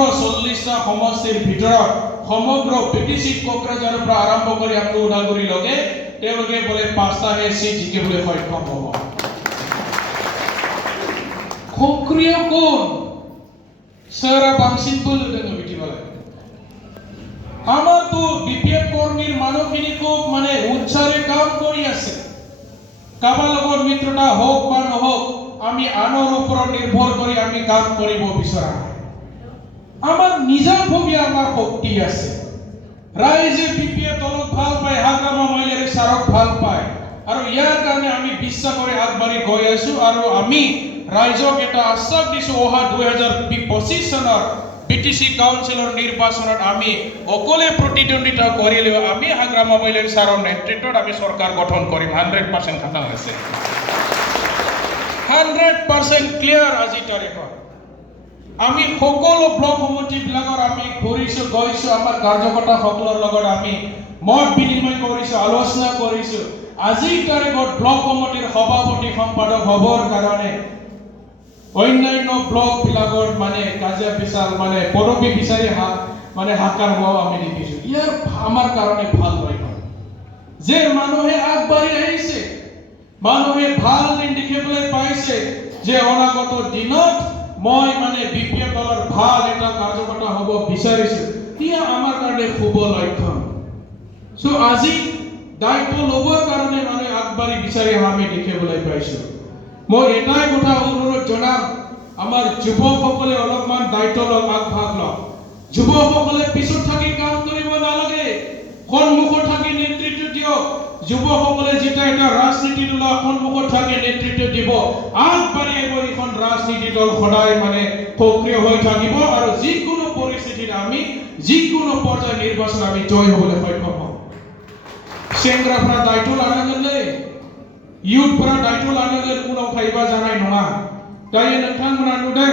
40টা সমষ্টিৰ ভিতৰত সমগ্ৰ পিটিসি কোকৰাঝাৰৰ পৰা আৰম্ভ কৰি আপোনাৰ ওদালগুৰি লগে তেওঁলোকে বলে 5টাহে সিট জিকিবলৈ সক্ষম হ'ব সক্ৰিয় কোন সাৰা বাংসিন বলে দেন বিটিবালা আমাৰ তো বিপিএফ কৰ্মীৰ মানবখিনি খুব মানে উৎসাহে কাম কৰি আছে কাবাৰ লগত মিত্ৰতা হোক বা নহওক আমি আনৰ ওপৰত নিৰ্ভৰ কৰি আমি কাম কৰিব বিচৰা আমাৰ নিজাভৱীয় আমাৰ শক্তি আছে ৰাইজে বিপিএফ দলক ভাল পায় হাগ্ৰামা মহিলাৰ সাৰক ভাল পায় আৰু ইয়াৰ কাৰণে আমি বিশ্বাস কৰি আগবাঢ়ি গৈ আছো আৰু আমি ৰাইজক এটা আশ্বাস দিছো অহা 2025 চনৰ বিটিসি কাউন্সিলৰ নিৰ্বাচনত আমি অকলে প্ৰতিদ্বন্দ্বিতা কৰিলেও আমি হাগ্ৰামা মহিলাৰ সাৰৰ নেতৃত্বত আমি চৰকাৰ গঠন কৰিম 100% খাতা আছে 100% ক্লিয়াৰ আজি তাৰিখত আমি সকলো ব্লক সমিতিবিলাকৰ আমি ঘূৰিছো গৈছো আমাৰ কাৰ্যকৰ্তা সকলৰ লগত আমি মত বিনিময় কৰিছো আলোচনা কৰিছো আজি তাৰিখত ব্লক কমিটিৰ সভাপতি সম্পাদক হ'বৰ কাৰণে অন্যান্য ব্লক বিলাকত মানে কাজিয়া পিছাল মানে পদবী বিচাৰি মানে হাকাৰ হোৱা আমি দেখিছো ইয়াৰ আমাৰ কাৰণে ভাল লক্ষণ যে মানুহে আগবাঢ়ি আহিছে মানুহে ভাল দিন দেখিবলৈ পাইছে যে অনাগত দিনত মই মানে বিপিএফ দলৰ ভাল এটা কাৰ্যকৰ্তা হ'ব বিচাৰিছো ইয়া আমাৰ কাৰণে শুভ লক্ষণ সো আজি দায়িত্ব ল'বৰ কাৰণে মানে আগবাঢ়ি বিচাৰি আমি দেখিবলৈ পাইছো মই এটাই কথা অনুৰোধ জনাম আমাৰ যুৱকসকলে অলপমান দায়িত্ব লওক আগভাগ লওক যুৱকসকলে পিছত থাকি কাম কৰিব নালাগে সন্মুখত থাকি নেতৃত্ব দিয়ক যুৱকসকলে যেটা এটা ৰাজনীতি দলৰ সন্মুখত থাকি নেতৃত্ব দিব আগবাঢ়ি এখন ৰাজনীতি দল সদায় মানে সক্ৰিয় হৈ থাকিব আৰু যিকোনো পৰিস্থিতিত আমি যিকোনো পৰ্যায় নিৰ্বাচন আমি জয় হ'বলৈ সক্ষম হ'ম सेंग्राफ्रा दायित्व लानांगोनलै इयुथफोरा दायित्व लानांगोन उनाव थायोबा जानाय नङा दायो नोंथांमोना नुदों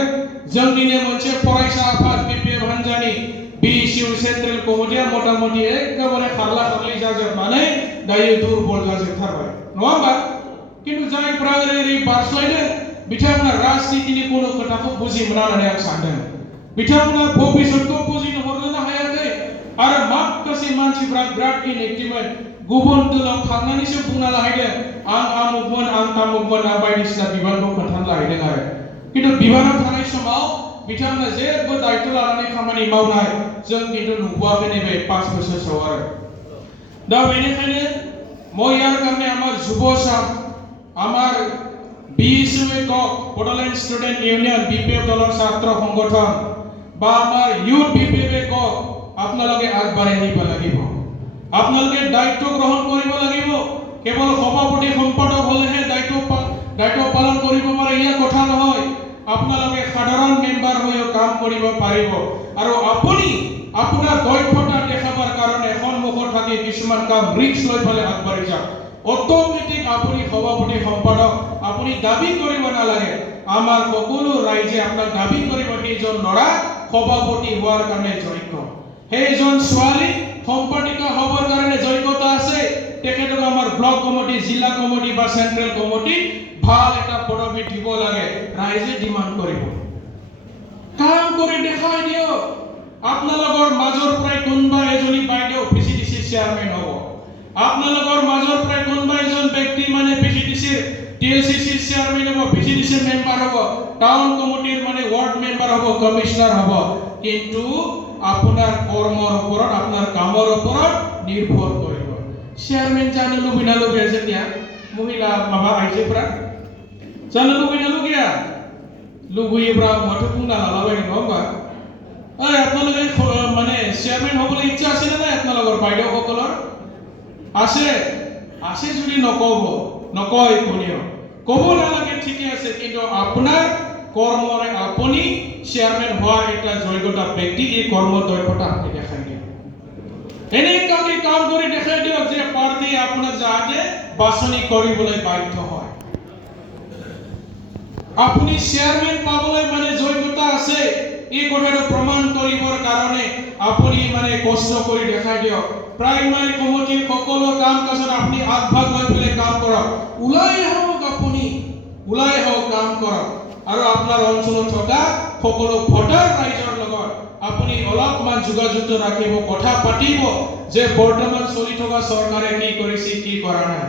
जोंनिनो मोनसे फरायसा आफाद बिपिएफ हान्जानि बिसिउ सेन्ट्रेल कमिटिया मटामटि एकेबारे खारला खारलि जाजोबनानै दायो दुर्बल जाजोबथारबाय नङा होमबा किन्तु जायफ्रा ओरै बारस्लायदों बिथांमोना राजनीतिनि कोनो खोथाखौ बुजि मोना होननानै आं सानदों बिथांमोना भबिष्यतखौ बुजिनो हरनो हायाखै आरो माखासे मानसिफ्रा बिराद इनेक्टिभमोन गुबुन दलाव थांनानैसो बुंना लाहैदों आं आमुकमोन आं तामुकमोन आं बायदिसिना बिबानखौ खोन्थाना लाहैदों आरो किन्तु बिबानाव थानाय समाव बिथांमोना जेबो दायित्व लानानै खामानि मावनाय जों किन्तु नुबोआखै नैबे 5 बोसोरसोआव आरो दा बेनिखायनो মই ইয়াৰ কাৰণে আমাৰ যুৱ চাম আমাৰ BSU Bodoland student union BPF দলৰ ছাত্ৰ সংগঠন বা আমাৰ ইউথ বিপিএফ আপোনালোকে আগবাঢ়ি আহিব লাগিব আপোনালোকে দায়িত্ব গ্ৰহণ কৰিব লাগিব কেৱল সভাপতি সম্পাদক হ'লেহে দায়িত্ব পালন কৰিব পাৰে ইয়া কথা নহয় আপোনালোকে সাধাৰণ মেম্বাৰ হৈ কাম কৰিব পাৰিব আৰু আপুনি আপোনাৰ দক্ষতা দেখাবৰ কাৰণে সন্মুখত থাকি কিছুমান কাম ৰিস্ক লৈ ফেলে আগবাঢ়ি যাওক অটোমেটিক আপুনি সভাপতি সম্পাদক আপুনি দাবী কৰিব নালাগে আমাৰ সকলো ৰাইজে আপোনাক দাবী কৰিব সেইজন ল'ৰা সভাপতি হোৱাৰ কাৰণে যোগ্য সেইজন ছোৱালী সম্পাদিকা হ'বৰ কাৰণে যোগ্যতা আছে তেখেতক আমাৰ ব্লক কমিটি জিলা কমিটি বা সেন্ট্ৰেল কমিটি ভাল এটা পদবী দিব লাগে ৰাইজে ডিমান্ড কৰিব কাম কৰি দেখাই দিয়ক আপোনালোকৰ মাজৰ প্ৰায় কোনবা এজনী বাইদেউ পিচিডিসি চেয়াৰম্যান হ'ব আপোনালোকৰ মাজৰ প্ৰায় কোনবা এজন ব্যক্তি মানে পিচিডিসিৰ টিএলসিসি চেয়াৰম্যান হ'ব পিচিডিসি মেম্বাৰ হ'ব টাউন কমিটিৰ মানে ওয়াৰ্ড মেম্বাৰ হ'ব কমিশনাৰ হ'ব কিন্তু আপোনাৰ কৰ্মৰ ওপৰত আপোনাৰ কামৰ ওপৰত নিৰ্ভৰ কৰিব চেয়াৰম্যান জানো লুবিনা লুবিয়া যেতিয়া মহিলা মাবা আইজেफ्रा জানো লুবিনা লুবিয়া লুবিयोब्रा माथो बुंना लालाबाय नङा होमबा ओइ আপোনালোকে মানে চেয়াৰম্যান হ'বলৈ ইচ্ছা আছে না আপোনালোকৰ বাইদেউ সকলৰ আছে যদি নকয় কোনেও ক'ব নালাগে ঠিকই আছে কিন্তু আপোনাৰ কৰ্মৰে আপুনি চেয়াৰম্যান হোৱাৰ এটা যোগ্যতা ব্যক্তি এই কৰ্ম দক্ষতা আপুনি দেখাই দিয়ক এনেকুৱাকৈ কাম কৰি দেখাই দিয়ক যে পাৰ্টি আপোনাক যাতে বাছনি কৰিবলৈ বাধ্য হয় আপুনি চেয়াৰম্যান পাবলৈ মানে যোগ্যতা আছে এই কথাটো প্ৰমাণ কৰিবৰ কাৰণে আপুনি মানে কষ্ট কৰি দেখাই দিয়ক প্ৰাইমাৰী কমিটিৰ সকলো কাম কাজত আপুনি আগভাগ লৈ পেলাই কাম কৰক ওলাই আহক কাম কৰক আৰু আপোনাৰ অঞ্চলত থকা সকলো ভোটাৰ ৰাইজৰ লগত অলপমান যোগাযোগটো ৰাখিব কথা পাতিব যে বৰ্তমান চলি থকা চৰকাৰে কি কৰিছে কি কৰা নাই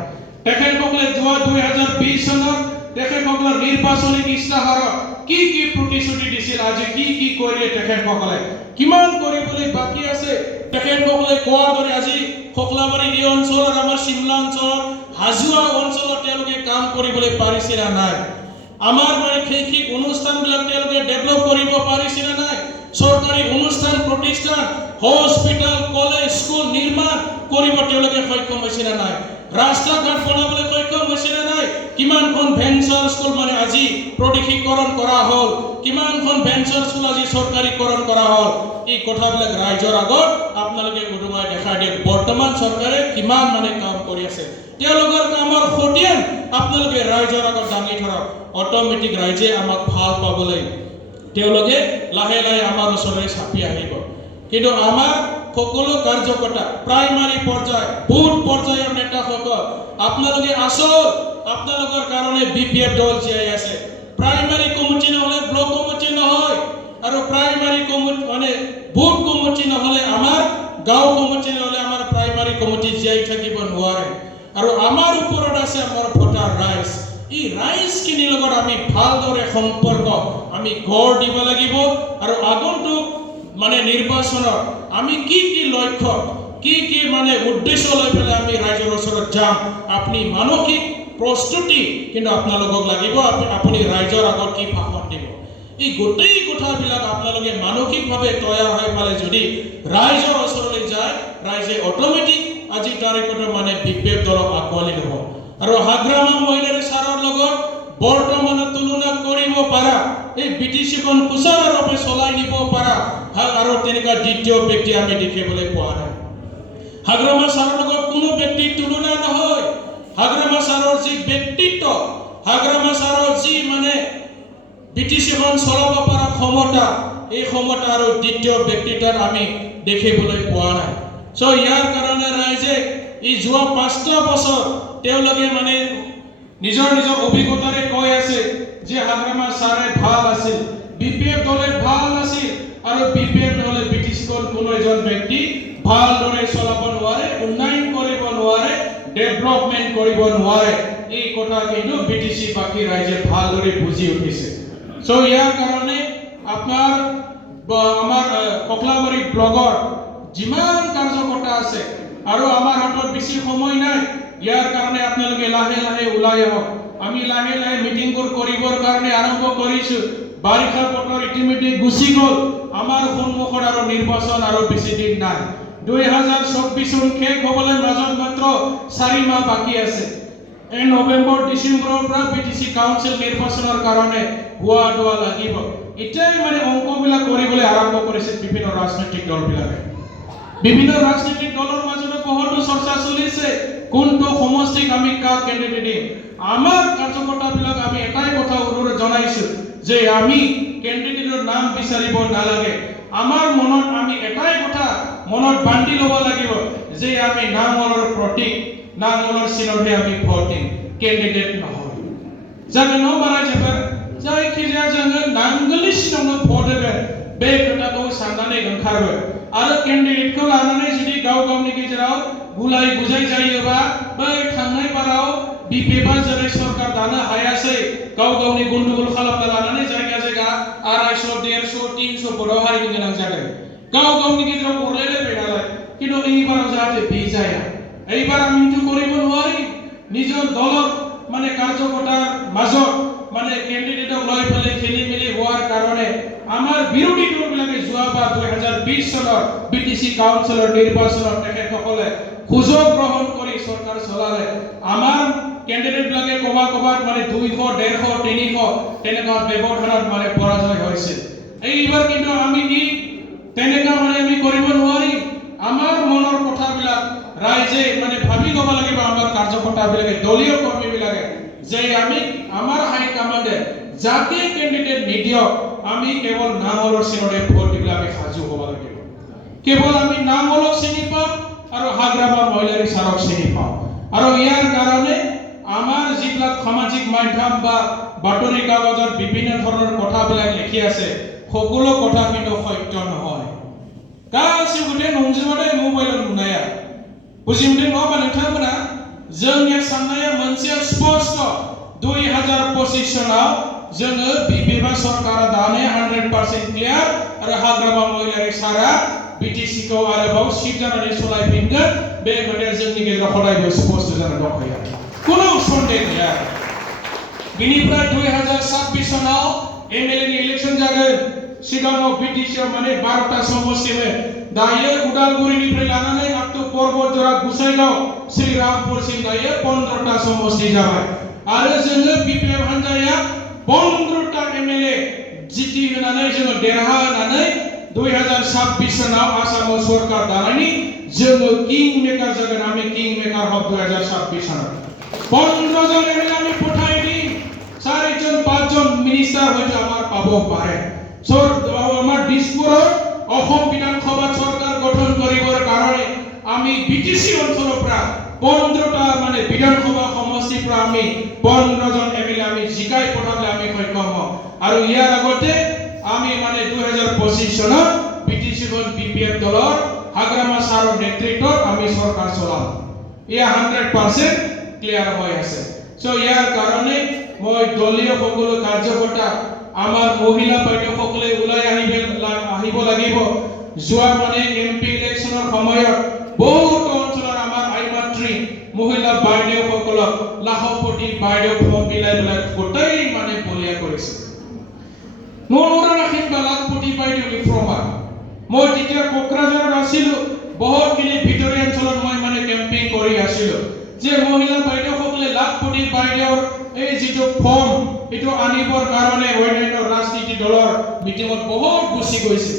তেখেতসকলে যোৱা 2020 চনত তেখেতসকলৰ নিৰ্বাচনী ইস্তাহাৰত কি কি প্ৰতিশ্ৰুতি দিছিল আজি কি কৰিলে তেখেতসকলে কিমান কৰিবলৈ বাকি আছে তেখেতসকলে কোৱাৰ দৰে আজি খোকলাবাৰী এই অঞ্চলৰ আমাৰ শিমলা অঞ্চলৰ হাজোৱা অঞ্চলত তেওঁলোকে কাম কৰিবলৈ পাৰিছে না নাই আমাৰ মানে শৈক্ষিক অনুষ্ঠানবিলাক তেওঁলোকে ডেভেলপ কৰিব পাৰিছে না নাই চৰকাৰী অনুষ্ঠান প্ৰতিষ্ঠান হস্পিটাল কলেজ স্কুল নিৰ্মাণ কৰিব তেওঁলোকে সক্ষম হৈছে না নাই ৰাস্তা ঘাট বনাবলৈ সক্ষম হৈছে না নাই কিমানখন ভেঞ্চাৰ স্কুল মানে আজি প্ৰদেশীকৰণ কৰা হ'ল কিমানখন ভেঞ্চাৰ স্কুল আজি চৰকাৰীকৰণ কৰা হ'ল এই কথাবিলাক ৰাইজৰ আগত আপোনালোকে উদুমাই দেখাই দিয়ক বৰ্তমান চৰকাৰে কিমান মানে কাম কৰি আছে তেওঁলোকৰ কামৰ খতিয়ান আপোনালোকে ৰাইজৰ আগত দাঙি ধৰক অট'মেটিক ৰাইজে আমাক ভাল পাবলৈ তেওঁলোকে লাহে লাহে আমাৰ ওচৰলৈ চাপি আহিব কিন্তু আমাৰ সকলো কাৰ্যকৰ্তা প্ৰাইমাৰী পৰ্যায় বুথ পৰ্যায়ৰ নেতাসকল আপোনালোকে আসল আপোনালোকৰ কাৰণে বিপিএফ দল জীয়াই আছে প্ৰাইমাৰী কমিটি নহলে ব্লক কমিটি নহয় আৰু প্ৰাইমাৰী কমিটি মানে বুথ কমিটি নহলে আমাৰ গাঁও কমিটি নহলে আমাৰ প্ৰাইমাৰী কমিটি জীয়াই থাকিব নোৱাৰে আৰু আমাৰ ওপৰত আছে আমাৰ ভোটাৰ ৰাইজ এই ৰাইজখিনিৰ লগত আমি ভালদৰে সম্পৰ্ক আমি গঢ় দিব লাগিব আৰু আগন্তুক মানে নিৰ্বাচনত আমি কি লক্ষ্য কি মানে উদ্দেশ্য লৈ পেলাই আমি ৰাইজৰ ওচৰত যাম আপুনি মানসিক প্ৰস্তুতি কিন্তু আপোনালোকক লাগিব আপুনি ৰাইজৰ আগত কি ভাষণ দিব এই গোটেই কথাবিলাক আপোনালোকে মানসিকভাৱে তৈয়াৰ হৈ পালে যদি ৰাইজৰ ওচৰলৈ যায় ৰাইজে অট'মেটিক আজি তাৰিখত মানে বিপিএফ দলক আঁকোৱালি ল'ব আৰু হাগ্ৰামা মহিলাৰ ছাৰৰ লগত বৰ্তমানত তুলনা কৰিব পাৰা এই বিটিচিখন সুচাৰুৰূপে চলাই নিব পাৰা আৰু তেনেকুৱা দ্বিতীয় ব্যক্তি আমি দেখিবলৈ পোৱা নাই হাগ্ৰামা ছাৰৰ লগত কোনো ব্যক্তিৰ তুলনা নহয় হাগ্ৰামা ছাৰৰ যি ব্যক্তিত্ব হাগ্ৰামা ছাৰৰ যি মানে বিটিচিখন চলাব পৰা ক্ষমতা এই ক্ষমতা আৰু দ্বিতীয় ব্যক্তিত্ব আমি দেখিবলৈ পোৱা নাই চ' ইয়াৰ কাৰণে ৰাইজে এই যোৱা 5টা বছৰ তেওঁলোকে মানে নিজৰ অভিজ্ঞতাৰে কৈ আছে যে হাগ্ৰামা ছাৰে ভাল আছিল বিপিএফ দলে ভাল আছিল আৰু বিপিএফ দলে বিটিচিখন কোনো এজন ব্যক্তি ভালদৰে চলাব নোৱাৰে উন্নয়ন কৰিব নোৱাৰে ডেভেলপমেণ্ট কৰিব নোৱাৰে এই কথা কিন্তু বিটিচি বাকী ৰাইজে ভালদৰে বুজি উঠিছে চ' ইয়াৰ কাৰণে আপোনাৰ আমাৰ ককলাবাৰী ব্লগৰ যিমান কাৰ্যকৰ্তা আছে আৰু আমাৰ হাতত বেছি সময় নাই ইয়াৰ কাৰণে আপোনালোকে লাহে লাহে ওলাই আহক আমি লাহে লাহে মিটিংবোৰ কৰিবৰ কাৰণে আৰম্ভ কৰিছো বাৰিষা বতৰ ইতিমধ্যে গুচি গ'ল আমাৰ সন্মুখত আৰু নিৰ্বাচন আৰু বেছি দিন নাই 2024 চন শেষ হ'বলৈ মাজত মাত্ৰ 4 মাহ বাকী আছে এই নৱেম্বৰ ডিচেম্বৰৰ পৰা বিটিচি কাউন্সিল নিৰ্বাচনৰ কাৰণে হোৱা লাগিব এতিয়াই মানে অংকবিলাক কৰিবলৈ আৰম্ভ কৰিছে বিভিন্ন ৰাজনৈতিক দলবিলাকে বিভিন্ন ৰাজনৈতিক দলৰ মাজত বহুতো চৰ্চা চলিছে কোনটো সমষ্টিক আমি কাক কেণ্ডিডেট দিম আমাৰ কাৰ্যকৰ্তাবিলাক আমি এটাই কথা অনুৰোধ জনাইছো যে আমি কেণ্ডিডেটৰ নাম বিচাৰিব নালাগে আমাৰ মনত আমি এটাই কথা মনত বান্ধি ল'ব লাগিব যে আমি নাঙলৰ প্ৰতীক নাঙলৰ চিহ্নতে আমি ভোট দিম কেণ্ডিডেট নহয় যাতে নবাৰা যাবার जायखिजाया जोङो नांगोलनि सिगाङाव भट होगोन बे खोथाखौ साननानै ओंखारगोन आरो केन्डिडेटखौ लानानै जुदि गाव गावनि गेजेराव गुलाय गुजाय जायोबा बै थांनाय बाराव बिपिएफआ जेरै सरकार दानो हायासै गाव गावनि गन्डगोल खालामना लानानै जायगा जायगा 250 150 300 बर' हारिनि गोनां जादों गाव गावनि गेजेराव अरलायलायबाय नालाय কিন্তু এইবাराव जाहाथे बे जाया এইবাৰ আমি কিন্তু কৰিব নোৱাৰি নিজৰ দলৰ মানে কাৰ্যকৰ্তাৰ মাজত মানে কেণ্ডিডেটক লৈ পেলাই খেলি মেলি হোৱাৰ কাৰণে আমাৰ বিৰোধী দলবিলাকে যোৱাবাৰ 2020 চনৰ বিটিচি কাউন্সিলৰ নিৰ্বাচনত তেখেতসকলে সুযোগ গ্ৰহণ কৰি চৰকাৰ চলালে আমাৰ কেণ্ডিডেটবিলাকে কবাত মানে 200 150 300 তেনেকুৱা ব্যৱধানত মানে পৰাজয় হৈছিল এইবাৰ কিন্তু আমি তেনেকুৱা মানে আমি কৰিব নোৱাৰি আমাৰ মনৰ কথাবিলাক ৰাইজে মানে ভাবি ল'ব লাগিব আমাৰ কাৰ্যকৰ্তাবিলাকে দলীয় কৰ্মীবিলাকে যে আমি আমাৰ হাই কমান্ডে যাকে কেণ্ডিডেট নিদিয়ক আমি কেৱল নাঙলৰ চিনৰে ভোট দিবলৈ আমি সাজু হ'ব লাগিব কেৱল আমি নাঙলক চিনি পাম আৰু হাগ্ৰামা মহিলাৰ ছাৰক চিনি পাম আৰু ইয়াৰ কাৰণে আমাৰ যিবিলাক সামাজিক মাধ্যম বা বাতৰি কাগজত বিভিন্ন ধৰণৰ কথাবিলাক লিখি আছে সকলো কথা কিন্তু সত্য নহয় गासै गुटे नंजोबाथाय मबाइलाव नुनाया बुजिमोनदों नङा होमबा नोंथांमोना जोंनि साननाया मोनसे स्पष्ट 2025 सनाव जोङो बिबिबा सरकारा दाने 100% क्लियार आरो हाग्रामा महिलारि सारा बिटिसि खौ आरोबाव सिट जानानै सलायफिनगोन बे खोथाया जोंनि गेजेराव हदायबो स्पष्ट जानानै दंखायो खुनु सन्देह गैया बिनिफ्राय 2026 सनाव एमएलए नि इलेक्शन जागोन सिगाङाव बिटिसि आव माने 12टा समष्टिमोन दायो उदालगुरिनिफ्राय लानानै आप टु परबतजरा गुसाइगाव श्रीरामपुरसिम दायो 15टा समष्टि जाबाय आरो जोङो बिपिएफ हान्जाया 15टा एमएलए जिति होनानै जोङो देरहानानै 2026 सनाव आसामाव सरकार दानायनि जोङो किं मेकार जागोन आमी किं मेकार हब 2026 सनाव 15 জন এমএলএ আমি পঠাই দিই 4 জন 5 জন মিনিস্টার হয়তো আমার পাবো পারে আমার দিসপুৰৰ অসম বিধানসভা চৰকাৰ গঠন কৰিবৰ কাৰণে আমি বিটিসি অঞ্চলৰ পৰা 15টা মানে বিধানসভা সমষ্টিৰ পৰা আমি 15 জন এমএলএ আমি জিকাই পঠাবলৈ আমি সক্ষম হম আৰু ইয়াৰ আগতে আমি মানে 2025 চনত বিটিসি খন বিপিএফ দলৰ হাগ্ৰামা সাৰৰ নেতৃত্বত আমি চৰকাৰ চলাম ইয়া 100% ক্লিয়াৰ হৈ আছে সো ইয়াৰ কাৰণে মই দলীয় সকলো কাৰ্যকৰ্তা আমাৰ মহিলা বাইদেউসকলে ওলাই আহিব লাগিব যোৱা মানে এমপি ইলেকশনৰ সময়ত বহুত অঞ্চলৰ আমাৰ আইমাত্ৰী মহিলা বাইদেউসকলক লাখপতি বাইদেউ ফৰ্ম বিলাই গোটেই মানে বলিয়া কৰিছে নৰা ৰাখিম লাখপতি বাইদেউ ফৰ্মাৰ মই তেতিয়া কোকৰাঝাৰত আছিলো বহুতখিনি ভিতৰীয়া অঞ্চলত মই মানে কেম্পিং কৰি আছিলো যে মহিলা বাইদেউসকলে লাখপতি বাইদেউৰ এই যেটো ফৰ্ম এটো আনিবৰ কাৰণে অন্যান্য ৰাজনীতি দলৰ মিটিংত বহুত গুছি গৈছে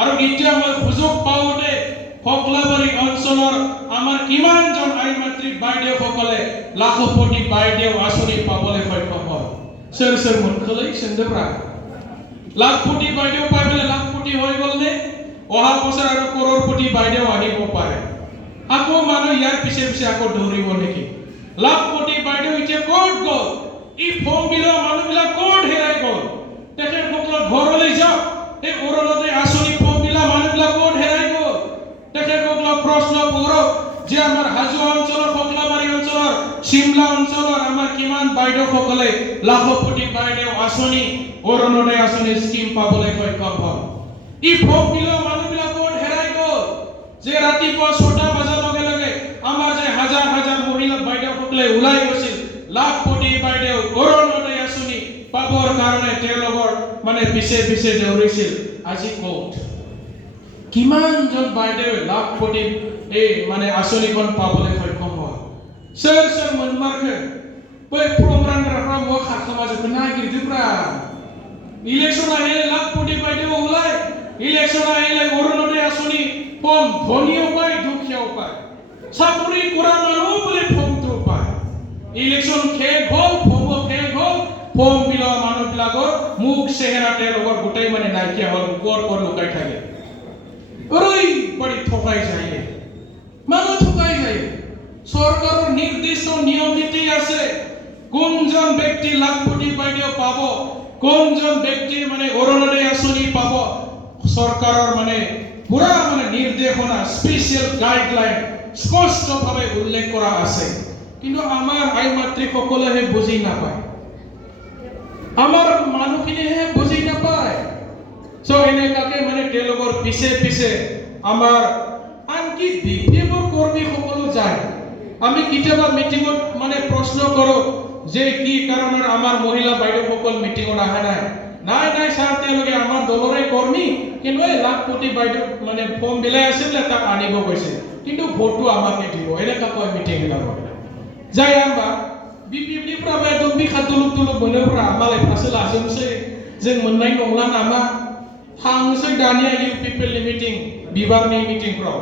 আৰু এতিয়া মই সুযোগ পাওঁতে ফকলাবাৰী অঞ্চলৰ আমাৰ কিমান জন আইমাত্ৰী বাইদেউসকলে লাখপতি বাইদেউ আঁচনি পাবলৈ সক্ষম হয় সোৰ সোৰ মুখলৈ চন্দ্ৰপ্ৰা লাখপতি বাইদেউ পাইবলৈ লাখপতি হৈ গ'লনে অহা বছৰ আৰু কৰৰপতি বাইদেউ আহিব পাৰে আকৌ মানুহ ইয়াৰ পিছে পিছে আকৌ দৌৰিব নেকি লাখপতি বাইদেউ এতিয়া ক'ত গ'ল এই ফৰ্ম বিলা মানুহবিলাক ক'ত হেৰাই গ'ল তেখেতসকলৰ ঘৰলৈ যাওক এই অৰুণোদয় আঁচনি ফৰ্ম বিলা মানুহবিলাক ক'ত হেৰাই গ'ল তেখেতসকলক প্ৰশ্ন কৰক যে আমাৰ হাজো অঞ্চলৰ ফকলাবাৰী অঞ্চলৰ শিমলা অঞ্চলৰ আমাৰ কিমান বাইদেউসকলে লাখপতি বাইদেউ আঁচনি অৰুণোদয় আঁচনি স্কিম পাবলৈ সক্ষম হ'ল এই ফৰ্ম বিলা মানুহবিলাক ক'ত হেৰাই গ'ল যে ৰাতিপুৱা 6টা বজাৰ লগে লগে আমাৰ যে হাজাৰ হাজাৰ মহিলা বাইদেউসকলে ওলাই গৈছিল লাখপতি বাইদেউ অৰুণোদয় আঁচনি পাবৰ কাৰণে তেওঁলোকৰ মানে পিছে পিছে দৌৰিছিল আজি ক'ত কিমান জন বাইদেউ লাখপতি এই মানে আঁচনিখন পাবলৈ সক্ষম হয় सोर सोर मोनमारखो बै फर्म रानग्राफ्रा मुवा खाखोमाजोबखो नागिरदोब्रा इलेक्शन आहिले लाखपति बायदेव ओलाय इलेक्शन आहिले अरुणोदय आसनि फर्म धनियाव पाय दुखियाव पाय साकरि কৰা মানুহ বলে ফৰ্মটো পায় ইলেকশন শেষ হ'ল ফৰ্ম শেষ হ'ল ফৰ্ম বিলা মানুহবিলাকৰ মুখ চেহেৰা তেওঁলোকৰ গোটেই মানে নাইকিয়া হ'ল কৰ কৰ লুকাই থাকে ওইবাড়ি ঠকাই যায় মানুহ ঠকাই যায় সরকারের নির্দিষ্ট নিয়ম নীতি আছে কোনজন ব্যক্তি লাখপতি বাইদেউ পাব কোনজন ব্যক্তি মানে অৰুণোদয় আঁচনি পাব সরকারের মানে পুরা মানে নির্দেশনা স্পেশাল গাইডলাইন স্পষ্টভাবে উল্লেখ করা আছে কিন্তু আমার আইমাতৃ সকলেহে বুজি নাপায় আমার মানুহখিনিহে বুজি নাপায় সো এনেকাকে মানে তেওঁলোকৰ পিছে পিছে আমাৰ আনকি বিপিএফৰ কৰ্মী সকলো যায় আমি কেতিয়াবা মিটিংত মানে প্ৰশ্ন কৰো যে কি কাৰণত আমাৰ মহিলা বাইদেউসকল মিটিংত আহা নাই নাই নাই স্যাৰ তেওঁলোকে আমাৰ দলৰে কৰ্মী কিন্তু এই লাখপতি বাইদেউ মানে ফৰ্ম বিলাই আছিল তাক আনিব কৈছে কিন্তু ভোটটো আমাকে দিব এনেকা কয় মিটিং বিলাকত যাই আমরা বিপিএফনিफ्रा एकदम बिखादुलुब दुलुब मोनोब्रा मालाय फासो लाजोबसै जों मोननाय नंला नामा थांसै दानिया इउ पिपलनि मिटिं बिबारनि मिटिंफ्राव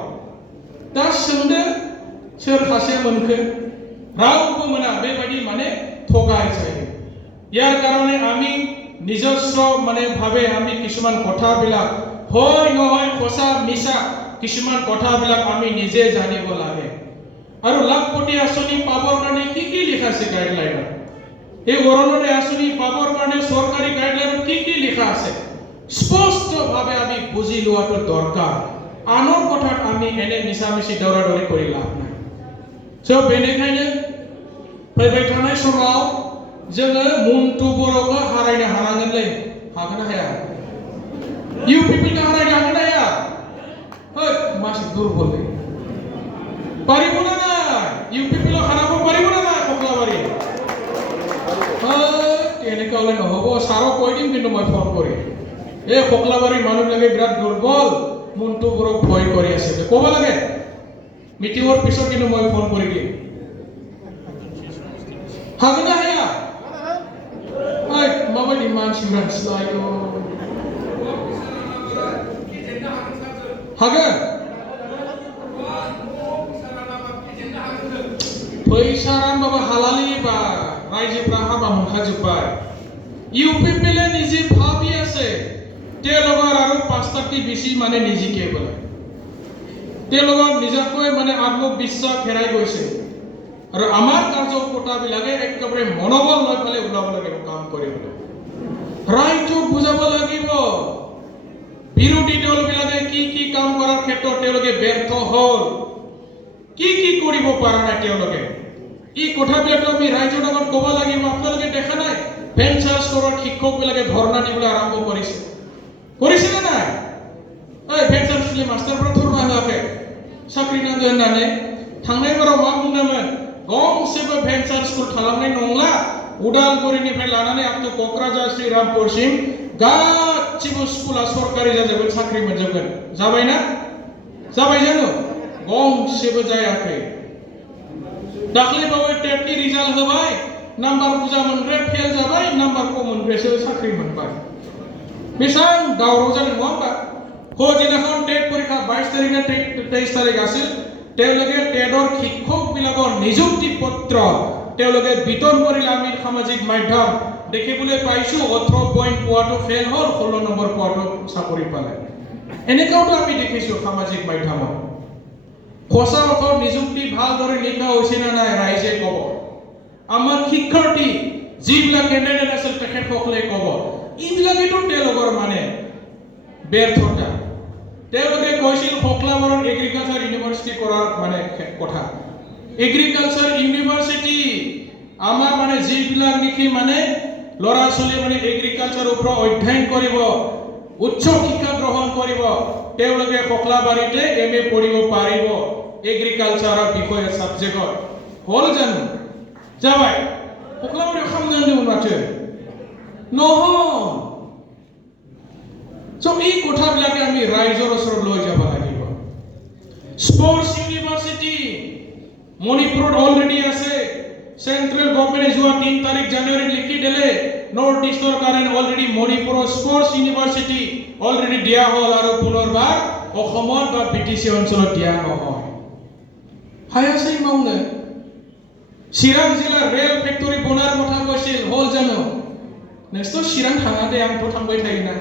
दा सोंदो सोर सासे मोनखो रावबो मोना बेबायदि माने थगाय जायो ইয়াৰ কাৰণে আমি নিজস্ব মানে ভাবে আমি কিছুমান কথাবিলাক হয় নহয় সঁচা মিছা কিছুমান কথাবিলাক আমি নিজে জানিব লাগে আৰু লাখপতি আঁচনি পাবৰ কাৰণে কি কি লিখা আছে গাইডলাইনত এই অৰুণোদয় আঁচনি পাবৰ কাৰণে চৰকাৰী গাইডলাইনত কি কি লিখা আছে স্পষ্টভাৱে আমি বুজি লোৱাটো দৰকাৰ আনৰ কথাত আমি এনে মিছামিছি দৌৰা-দৌৰি কৰি লাভ নাই চ' बेनिखायनो फैबाय थानाय समाव जोङो मन्टु बर'खौ हारायनो हानांगोनलै हागोन ना हाया इउ पिपिलखौ हारायनो हागोन ना हाया होय मासे दुर्बललै पारिब ना নাই ইউ পিপিলক হারাব পারিব না নাই কমলাবাৰী এনেকৈ হ'লে নহ'ব ছাৰক কৈ দিম কিন্তু মই ফোন কৰি এই কমলাবাৰীৰ মানুহবিলাকে বিৰাট দুৰ্বল মন্টু বৰক ভয় কৰি আছে ক'ব লাগে মিটিঙৰ পিছত কিন্তু মই ফোন কৰি দিম हागोन ना हाया माबायदि मानसिफ्रा सिलायो हागोन फैसा रानबाबो हालालै बा रायजोफ्रा हाबा मोनखाजोब्बाय ইউ পিপিলে নিজে ভাবি আছে তেওঁলোকৰ আৰু ৫টাতকৈ বেছি মানে নিজিকে বোলে তেওঁলোকৰ নিজাকৈ মানে আত্মবিশ্বাস হেৰাই গৈছে আৰু আমাৰ কাৰ্যকৰ্তাবিলাকে একেবাৰে মনোবল লৈ পেলাই ওলাব লাগিব কাম কৰিবলৈ ৰাইজক বুজাব লাগিব বিৰোধী দলবিলাকে কি কাম কৰাৰ ক্ষেত্ৰত তেওঁলোকে ব্যৰ্থ হ'ল কি কৰিব পৰা নাই তেওঁলোকে এই কথাবিলাক আমি ৰাইজৰ আগত ক'ব লাগিব আপোনালোকে দেখা নাই ভেঞ্চাৰ ষ্টৰৰ শিক্ষকবিলাকে ধৰ্ণা দিবলৈ আৰম্ভ কৰিছে নে নাই ভেঞ্চাৰ স্কুলनि মাষ্টাৰफोरा ধৰ্ণा होआखै साख्रि नांगौ होननानै थांनाय बाराव मा बुंदोंमोन गंसेबो भेन्सार स्कुल खालामनाय नंला उदालगुरिनिफ्राय लानानै आप तो क'क्राझार श्रीरामपुरसिम गासिबो स्कुला सरकारि जाजोबगोन साख्रि मोनजोबगोन जाबायना जाबाय जानो गंसेबो जायाखै दाख्लैबावै टेटनि रिजाल्ट होबाय नाम्बार बुरजा मोनग्राया फेल जाबाय नाम्बार खम मोनग्रायासो साख्रि मोनबाय बेसेबां दावराव जादों नङा होमबा দিনাখন টেট পৰীক্ষা 22 তাৰিখ নে 23 তাৰিখ আছিল তেওঁলোকে টেটৰ শিক্ষকবিলাকৰ নিযুক্তি পত্ৰ তেওঁলোকে বিতৰণ কৰিলে আমি সামাজিক মাধ্যম দেখিবলৈ পাইছো 18 পইণ্ট পোৱাটো ফেল হ'ল 16 নম্বৰ পোৱাটো চাকৰি পালে এনেকুৱাও আমি দেখিছো সামাজিক মাধ্যমত সঁচা অৰ্থৰ নিযুক্তি ভালদৰে লিখা হৈছে না নাই ৰাইজে ক'ব আমাৰ শিক্ষাৰ্থী যিবিলাক কেণ্ডিডেট আছিল তেখেতসকলে ক'ব এইবিলাকেতো তেওঁলোকৰ মানে ব্যৰ্থতা তেওঁলোকে কৈছিল ফকলাবাৰৰ এগ্ৰিকালচাৰ ইউনিভাৰ্চিটি কৰাৰ মানে কথা এগ্ৰিকালচাৰ ইউনিভাৰ্চিটি আমাৰ মানে যিবিলাক নেকি মানে ল'ৰা ছোৱালী মানে এগ্ৰিকালচাৰ ওপৰত অধ্যয়ন কৰিব উচ্চ শিক্ষা গ্ৰহণ কৰিব তেওঁলোকে ফকলাবাৰীতে এমএ পঢ়িব পাৰিব এগ্ৰিকালচাৰৰ বিষয়ে সাবজেক্টত হ'ল জানো যাবাই ফকলাবাৰী খামজানি উন্নতি নহয় So, এই কথাবিলাকে আমি ৰাইজৰ ওচৰত লৈ যাব লাগিব স্পৰ্টছ ইউনিভাৰ্চিটি মণিপুৰত অলৰেডি আছে সেন্ট্ৰেল গভৰ্নমেণ্টে যোৱা 3 তাৰিখ জানুৱাৰীত লিখি দিলে নৰ্থ ইষ্টৰ কাৰণে অলৰেডি মণিপুৰৰ স্পৰ্টছ ইউনিভাৰ্চিটি অলৰেডি দিয়া হ'ল আৰু পুনৰবাৰ অসমত বা বিটিচি অঞ্চলত দিয়া নহয় হায়াছে মাউনে চিৰাং জিলাৰ ৰেল ফেক্টৰী বনাৰ কথা কৈছিল হ'ল জানো নেক্সট চিৰাং থাঙাতে আংটো থামবাই থাকি না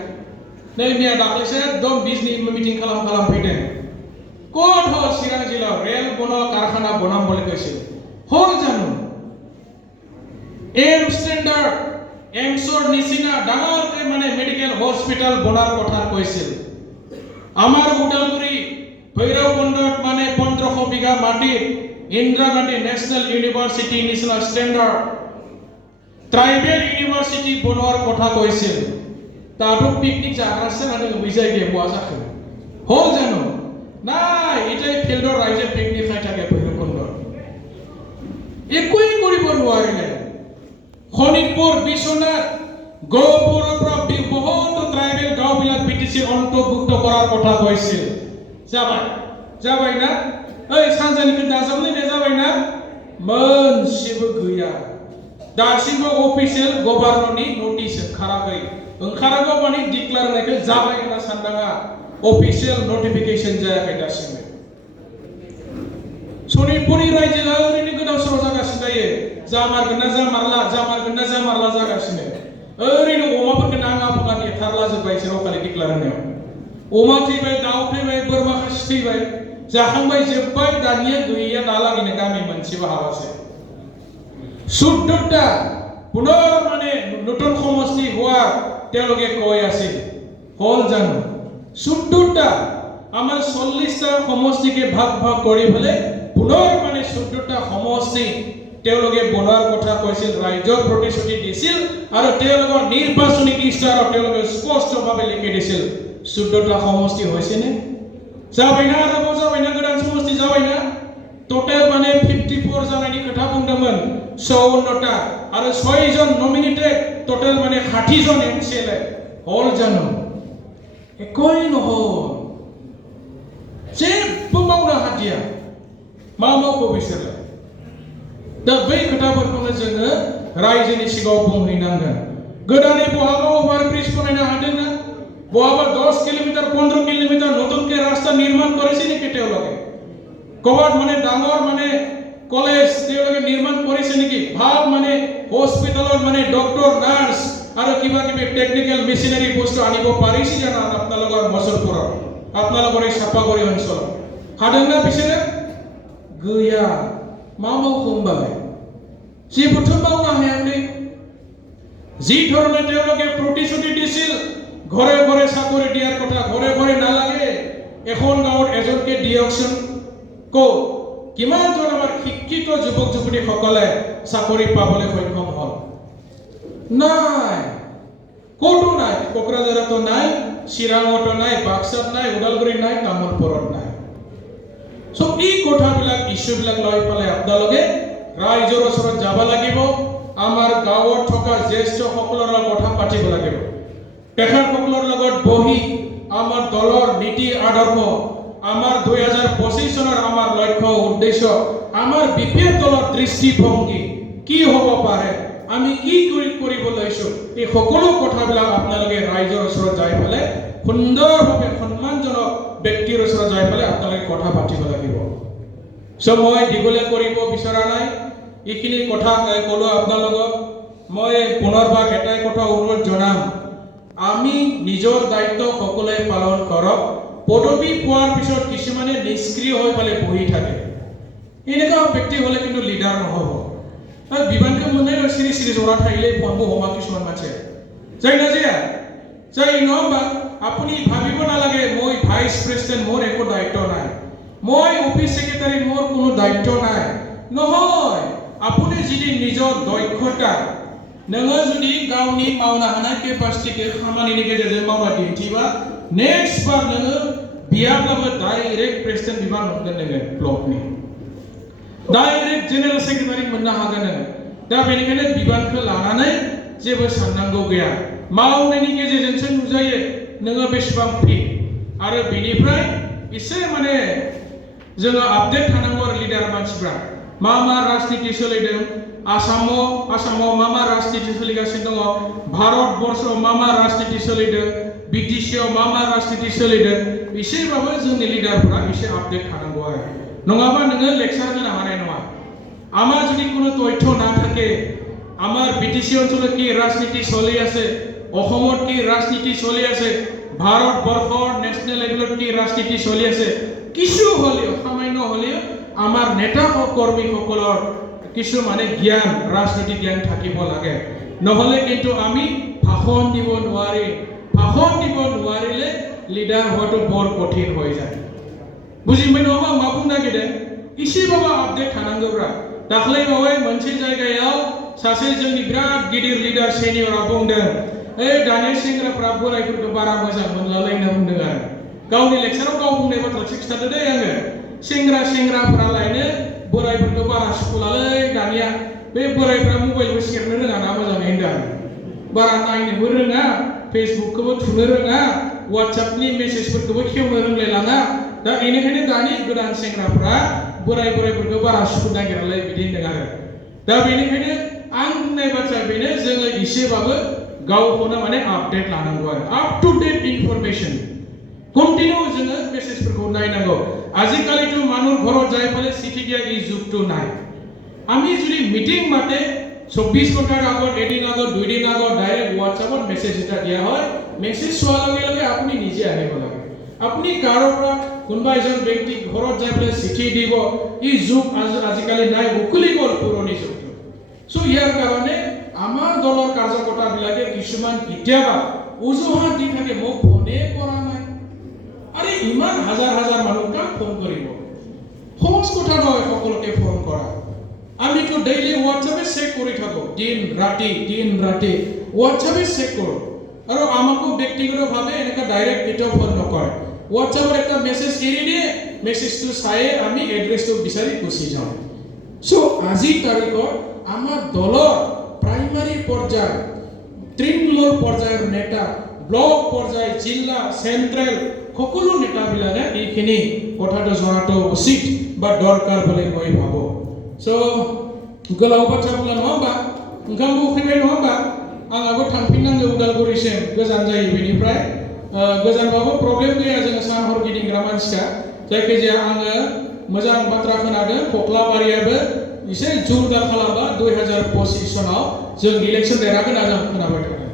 नै মিয়া দাখলেছে একদম বিজনি মিটিং খালাম ফैदों কোট হল চিৰাং জিলাৰ ৰেল বনোৱা কাৰখানা বনাম বুলি কৈছিল হ'ল জানো এম ষ্টেণ্ডাৰ্ড এমছৰ নিচিনা ডাঙৰকৈ মানে মেডিকেল হস্পিটাল বনাৰ কথা কৈছিল আমাৰ উদালগুৰি ভৈৰৱকুণ্ডত মানে 1500 বিঘা মাটিত ইন্দিৰা গান্ধী নেশ্যনেল ইউনিভাৰ্চিটি নিচিনা ষ্টেণ্ডাৰ্ড ট্ৰাইবেল ইউনিভাৰ্চিটি বনোৱাৰ কথা কৈছিল তাতো পিকনিক জাগাছে মানে বুজাই দিয়ে পোৱা যাকে হ'ল জানো নাই এটাই ফিল্ডৰ ৰাইজে পিকনিক খাই থাকে ভৈৰৱকুণ্ডত একোই কৰিব নোৱাৰিলে খনিতপুৰ বিশ্বনাথ গহপুৰৰ পৰা বহুত ট্ৰাইবেল গাঁওবিলাক বিটিচি অন্তৰ্ভুক্ত কৰাৰ কথা কৈছিল যাবাই না এই সানজানিকে দাজাবলে নেজাবাই না मोनसेबो गैया दासिमबो अफिसियेल गभर्नरनि नोटिस ओंखाराखै ओंखारागौ माने डिक्लेयार होनायखौ जाबाय होनना सानदाङा अफिसियेल नोटिफिकेशन जायाखै दासिमबो सनितपुरनि रायजोआ ओरैनो गोदाव सोराव जागासिनो दायो जामारगोन ना जामारला जागासिनो ओरैनो अमाफोरखौ नाङा फाङा नेथारला जोब्बाय सोरावखालि डिक्लेयार होनायाव अमा थैबाय दाउ थैबाय बोरमा खासि थैबाय जाखांबाय जोब्बाय दानिया गैया दालागैनो गामि मोनसेबो हाबासै 14টা পুনৰ মানে নতুন সমষ্টি হোৱা তেওঁলোকে কৈ আছিল হ'ল জানো 14টা আমাৰ 40টা সমষ্টিকে ভাগ ভাগ কৰি ফেলে পুনৰ মানে 14টা সমষ্টি তেওঁলোকে বনোৱাৰ কথা কৈছিল, ৰাইজৰ প্ৰতিশ্ৰুতি দিছিল আৰু তেওঁলোকৰ নিৰ্বাচনী ইস্তাহাৰত তেওঁলোকে স্পষ্টভাৱে লিখি দিছিল। 14টা সমষ্টি হৈছেনে? जाबायना आरोबाव जाबायना गोदान समष्टि जाबायना? टोटेल माने 54 जानायनि खोथा बुंदोंमोन 54टा आरो 6 जन नमिनेटेड टोटेल माने 60 जन एमसिएलए हल जानो एकय नहल जेबो मावनो हादिया मा मावखो बिसोरो दा बै खोथाफोरखौनो जोङो रायजोनि सिगाङाव बुंहैनांगोन। गोदानै बहाबा ओभारब्रिज बनायनो हादोंना? बहाबा 10 किलोमीटर 15 किलोमीटर नতুনके रास्ता निर्माण करेছে নেকি তেওঁলোকে? কবাত মানে ডাঙৰ মানে কলেজ তেওঁলোকে নিৰ্মাণ কৰিছে নেকি? ভাল মানে হস্পিটালৰ মানে ডক্টৰ নাৰ্ছ আৰু কিবা কিবি টেকনিক্যাল মেচিনাৰী বস্তু আনিব পাৰিছে জানো আপোনালোকৰ মছলপুৰত, আপোনালোকৰ এই চাপাগুৰি অঞ্চলত? হাদোंना बिसोरो? गैया। मा मावखो होमबालाय? जेबोथ' मावनो हायाखै। যি ধৰণে তেওঁলোকে প্ৰতিশ্ৰুতি দিছিল ঘৰে ঘৰে চাকৰি দিয়াৰ কথা, ঘৰে ঘৰে নালাগে, এখন গাঁৱত এজনকে দিয়কচোন। ক'ত কিমানজন আমাৰ শিক্ষিত যুৱক যুৱতীসকলে চাকৰি পাবলৈ সক্ষম হ'ল? নাই, ক'তো নাই। কোকৰাঝাৰতো নাই, চিৰাঙতো নাই, বাক্সাত নাই, ওদালগুৰিত নাই, তামোলপুৰত নাই। সো এই কথাবিলাক ইস্যুবিলাক লৈ পেলাই আপোনালোকে ৰাইজৰ ওচৰত যাব লাগিব। আমাৰ গাঁৱত থকা জ্যেষ্ঠসকলৰ লগত কথা পাতিব লাগিব। তেখেতসকলৰ লগত বহি আমাৰ দলৰ নীতি আদৰ্শ, আমাৰ 2025 চনৰ আমাৰ লক্ষ্য উদ্দেশ্য, আমাৰ বিপিএফ দলৰ দৃষ্টিভংগী কি হ'ব পাৰে, আমি কি কৰিব লৈছো, এই সকলো কথাবিলাক আপোনালোকে ৰাইজৰ ওচৰত যাই পেলাই সুন্দৰভাৱে সন্মানজনক ব্যক্তিৰ ওচৰত যাই পেলাই আপোনালোকে কথা পাতিব লাগিব। চ' মই দীঘলীয়া কৰিব বিচৰা নাই, এইখিনি কথা ক'লো আপোনালোকক। মই পুনৰবাৰ এটাই কথা অনুৰোধ জনাম, আমি নিজৰ দায়িত্ব সকলোৱে পালন কৰক। পদবী পোৱাৰ পিছত কিছুমানে নিষ্ক্ৰিয় হৈ পেলাই বহি থাকে, এনেকুৱা ব্যক্তি হ'লে কিন্তু লিডাৰ নহ'ব। বিমানকে মনে চিৰি চিৰি জৰা থাকিলে ফোনটো হোমা কিছুমান মাছে যায় না যায় যায় নহ'বা। আপুনি ভাবিব নালাগে মই ভাইচ প্ৰেচিডেণ্ট, মোৰ একো দায়িত্ব নাই, মই অফিচ ছেক্ৰেটাৰী, মোৰ কোনো দায়িত্ব নাই। নহয়, আপুনি যদি নিজৰ দক্ষতা नोङो जुदि गावनि मावनो हानाय केपासिटिखौ खामानिनि गेजेरजों मावना दिन्थिबा नेक्स्ट बार नोङो बियाब्लाबो डाइरेक्ट प्रेसिडेन्ट बिबान मोनगोन, नोङो ब्लकनि डाइरेक्ट जेनेरेल सेक्रेटारि मोननो हागोन नोङो। दा बेनिखायनो बिबानखौ लानानै जेबो साननांगौ गैया, मावनायनि गेजेरजोंसो नुजायो नोङो बेसेबां फिट। आरो बेनिफ्राय एसे माने जोङो आपडेट थानांगौ आरो लिडार मानसिफ्रा मा राजनिति सोलिदों, आसामाव मा राजनिति सोलिगासिनो दङ, भारतबर्षआव मा राजनिति सोलिदों, बिटिसिआव मा राजनिति सोलिदों, एसेबाबो जोंनि लिडारफोरा एसे आपडेट थानांगौ आरो। नङाबा नोङो लेक्सार होनो हानाय नङा। আমার যদি কোনো তথ্য না থাকে, আমার বিটিসি অঞ্চলত কি রাজনীতি চলি আছে, অসমত কি রাজনীতি চলি আছে, ভাৰতবৰ্ষৰ ন্যাশনাল লেভেলত কি ৰাজনীতি চলি আছে, কিছু হলেও সামান্য হলেও আমাৰ নেতা কৰ্মীসকলৰ কিছু মানে জ্ঞান, ৰাজনৈতিক জ্ঞান থাকিব লাগে। নহলে কিন্তু আমি ভাষণ দিব নোৱাৰিম। ভাষণ দিব নোৱাৰিলে লিডাৰ হয়তো বৰ কঠিন হৈ যায়। বুজিमै नङा मा बुंनो नागिरदों? एसेबाबो आपडेट थानांगौब्रा। दाख्लै बावै मोनसे जायगायाव सासे जोंनि बिराद गिदिर लिडार सेनियरआ बुंदों, दानि सेंग्राफ्रा बोरायफोरखौ बारा मोजां मोनलालायना बुंदों आरो। गावनि लेक्साराव गाव बुंनाय बाथ्राखौ खिथादो दे आङो। सेंग्राफ्रालायनो बोरायफोरखौ बारा सुखुलालै दानिया, बे बोरायफ्रा मबाइलबो सेरनो रोङा ना मोजाङै होनदों। बारा नायनोबो रोङा, फेसबुकखौबो थुनो रोङा, वाट्सएपनि मेसेजफोरखौबो खेवनो रोंलायलाङा। दा बेनिखायनो दानि गोदान सेंग्राफ्रा बोरायफोरखौ बारा सुखु नागिरालाय बिदि होनदों आरो। दा बेनिखायनो आं बुंनाय बाथ्राया बेनो, जोङो एसेबाबो गावखौनो माने आपडेट लानांगौ आरो। Up to date information continue जोङो मेसेजफोरखौ नायनांगौ। आजिकालिতো মানুহ ঘৰত যাই পেলাই চিঠি দিয়া এই যুগটো নাই। আমি যদি মিটিং মাতে 24 ঘণ্টাৰ আগত, এদিন আগত, 2 দিন আগত ডাইৰেক্ট হোৱাটছএপত মেছেজ এটা দিয়া হয়। মেছেজ চোৱাৰ লগে লগে আপুনি নিজে আহিব লাগে। আপুনি কাৰোৰ পৰা কোনোবা এজন ব্যক্তি ঘৰত যাই পেলাই চিঠি দিব, এই যুগ আজিকালি নাই, উকলি গ'ল পুৰণি যুগটো। চ' ইয়াৰ কাৰণে আমাৰ দলৰ কাৰ্যকৰ্তাবিলাকে কিছুমান কেতিয়াবা অজুহাত দি থাকে, মোক ফোনে কৰা নাই। আৰে ইমান হাজাৰ হাজাৰ মানুহক ফোন কৰিব সহজ কথা নহয় সকলোকে ফোন কৰা আমিতো ডেইলি হোৱাটছএপে চেক কৰি থাকো দিন ৰাতি হোৱাটছএপে চেক কৰোঁ আৰু আমাকো ব্যক্তিগতভাৱে এনেকা ডাইৰেক্ট ভিডিঅ' ফোন নকৰে হোৱাটছএপত একটা মেছেজ এৰি দিয়ে মেছেজটো চাই আমি এড্ৰেছটো বিচাৰি গুচি যাওঁ সো আজিৰ তাৰিখত আমাৰ দলৰ প্ৰাইমাৰী পৰ্যায় তৃণমূল পৰ্যায়ৰ নেতা ব্লক পৰ্যায় জিলা চেন্ট্ৰেল সকলো নেতাবিলাকে এইখিনি কথাটো জনাটো উচিত বা দৰকাৰ বুলি মই ভাবো সো গোলাव बाथ्राफोरा नङा होमबा ओंखामबो उखैबाय नङा होमबा आंहाबो थांफिननांगौ उदालगुरिसिम गोजान जायो बेनिफ्राय गोजानबाबो प्रब्लेम गैया जोङो सान हर गिदिंग्रा मानसिया जायखिजाया आङो मोजां बाथ्रा खोनादों कक्लाबारियाबो एसे जोरदार खालामबा 2025 सनाव जों इलेक्सन देरहागोन आं खोनाबाय थादों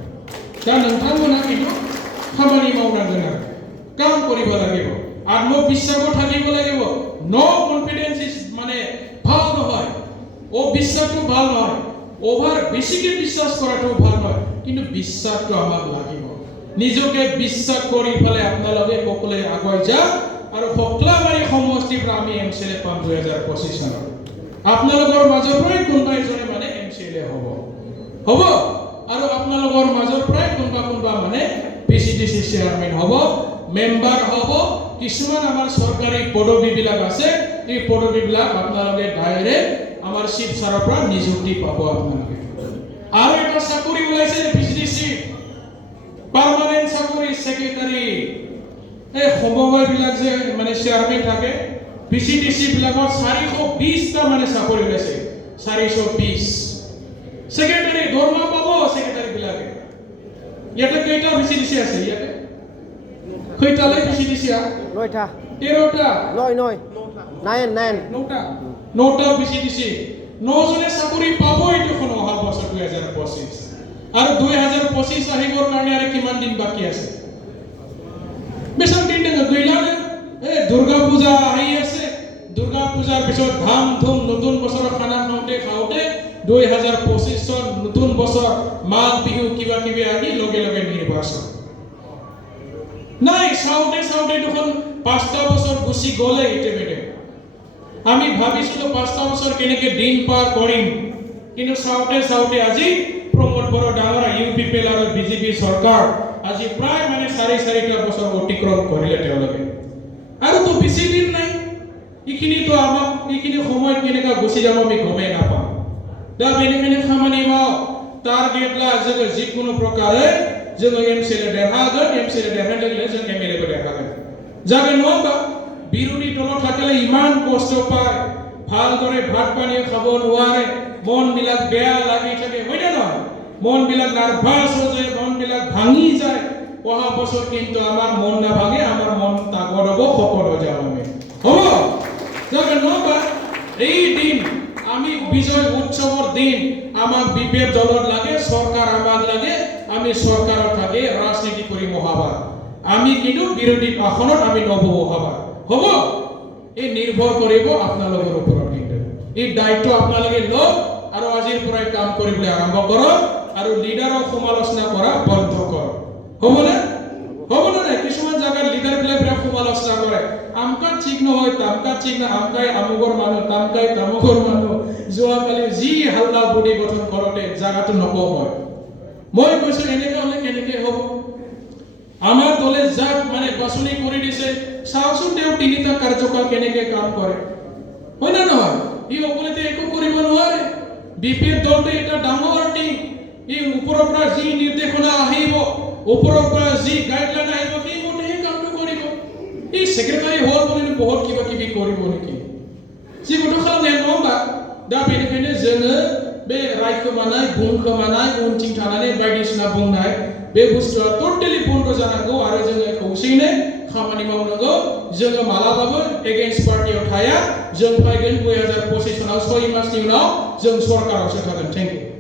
दा नोंथांमोना खिन्थु खामानि मावनांगोन आरो কাম কৰিব লাগিব আত্মবিশ্বাসও থাকিব লাগিব নো কনফিডেন্স ইজ মানে ভাল নহয় ও বিশ্বাসটো ভাল নহয় ওভার বেশিকে বিশ্বাস কৰাটো ভাল নহয় কিন্তু বিশ্বাসটো আমাক লাগিব নিজকে বিশ্বাস কৰি ফেলে আপোনালোকে সকলে আগুৱাই যা আৰু ফকলাবাৰী সমষ্টিৰ পৰা আমি এমচিএলএ পাম 2025 চনত আপোনালোকৰ মাজৰ পৰাই কোনোবা এজনে মানে এমচিএলএ হ'ব আৰু আপোনালোকৰ মাজৰ পৰাই কোনোবা মানে পিসিডিসি চেয়াৰম্যান হ'ব মেম্বাৰ হ'ব কিছুমান আমাৰ চৰকাৰী পদবীবিলাক আছে এই পদবীবিলাক আপোনালোকে ডাইৰেক্ট আমাৰ চিফ ছাৰৰ পৰা নিযুক্তি পাব আপোনালোকে আৰু এটা চাকৰি ওলাইছে পিসিডিসি পাৰ্মানেন্ট চাকৰি সেক্ৰেটাৰি এই সমবায়বিলাক যে মানে চেয়াৰম্যান থাকে পিসিডিসি বিলাকৰ 420 টা মানে চাকৰি ওলাইছে 420 সেক্ৰেটাৰি দৰমহা পাব সেক্রেটারি বিলাকে ইয়াতে কেইটা পিসিডিসি আছে ইয়াতে কয়টালৈ পিসিডিসি 9টা 13টা 9টা পিসিডিসি 9 জনে চাকৰি পাব এইটো কোন অহা বছৰ 2025 আৰু 2025 আহিবৰ কাৰণে আৰু কিমান দিন বাকি আছে বেছাম দিন গইলানে দুৰ্গা পূজা আহি আছে দুৰ্গা পূজাৰ পিছত ধাম ধুম নতুন বছৰৰ খানা খাওঁতে 2025 চন নতুন বছৰ মাঘ বিহু কিবা কিবি আহি লগে লগে নিৰ্বাচন নাই চাওঁতে দেখোন 5টা বছৰ গুচি গ'লে ইতিমধ্যে আমি ভাবিছিলো 5টা বছৰ কেনেকে দিন পাৰ কৰিম কিন্তু চাওঁতে আজি প্ৰমোদ বড়ো ডাঙৰ ইউপিপিএল আৰু বিজেপি চৰকাৰ আজি প্ৰায় মানে 4.5টা বছৰ অতিক্ৰম কৰিলে তেওঁলোকে আৰু তো বেছি দিন নাই এইখিনি তো আমাক এইখিনি সময় কেনেকা গুচি যাব আমি গমেই নাপাম दा बेनिखायनो खामानि माव टारगेटला जोङो जिकुनु प्रकारे जोङो एमसिएलए देरहागोन एमसिएलए देरहानाय लोगो जों एमएलए देरहागोन जागोन नङा होमबा बिरोधी दलाव थाकिले इमान कष्ट पाय ভালদৰে ভাত পানী খাব নোৱাৰে মন বিলাক বেয়া লাগি থাকে হয়নে নহয় মন বিলাক নাৰ্ভাস হৈ যায় মন বিলাক ভাঙি যায় অহা বছৰ কিন্তু আমাৰ মন নাভাঙে আমাৰ মন তাগৰ হ'ব শকত হৈ যাম আমি হ'ব যাগোন নহবা এই দিন আমি বিজয় উৎসৱৰ দিন আমাক বিপেৰ দলত লাগে সৰকাৰ আমাক লাগে আমি সৰকাৰত থাকে ৰাজনীতি কৰি মহাবাৰ আমি কিন্তু বিৰোধী আসনত আমি নবহ হবা হ'ব এই নিৰ্ভৰ কৰিব আপোনালোকৰ ওপৰত কিন্তু এই দায়িত্ব আপোনালোকে লওক আৰু আজিৰ পৰাই কাম কৰিবলৈ আৰম্ভ কৰক আৰু লিডাৰক সমালোচনা কৰা বন্ধ কৰক হ'বনে নাই কিছুমান জায়গাত লিডাৰ বিলাক সমালোচনা কৰে আমকা ঠিক নহয় তামকা ঠিক না আমকাই আমুগৰ মানুহ তামকাই তামুগৰ মানুহ যোৱাকালি যি হাল্লা বডি গঠন কৰোতে জায়গাটো নকওঁ মই কৈছো এনেকে হলে কেনেকে হ'ব আমাৰ দলে যাক মানে বাছনি কৰি দিছে চাওচোন তেওঁ 3টা কাৰ্যকাল কেনেকে কাম কৰে হয় না নহয় ই অকলেতে একো কৰিব নোৱাৰে বিপিএৰ দলটো এটা ডাঙৰ টিম ই ওপৰৰ পৰা যি নিৰ্দেশনা আহিব ওপৰৰ পৰা যি গাইডলাইন আহিব কি মতে কামটো কৰিব এই সেক্ৰেটাৰী হল বুলি বহুত কিবা কিবি কৰিব নেকি যি গটো খালে নহবা दा बेनिखायनो जोङो बे रायखोमानाय बुंखोमानाय उनथिं थानानै बायदिसिना बुंनाय बे बुस्थुआ टोटली बन्द जानांगौ आरो जोङो खौसेयैनो खामानि मावनांगौ जोङो मालाबाबो एगेन्स्ट पार्टियाव थाया जों फैगोन 2025 सनाव 6 मासनि उनाव जों सरकारावसो थागोन थेंक इउ